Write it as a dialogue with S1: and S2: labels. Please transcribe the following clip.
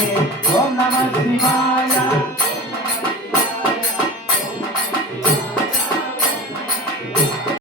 S1: शिवाय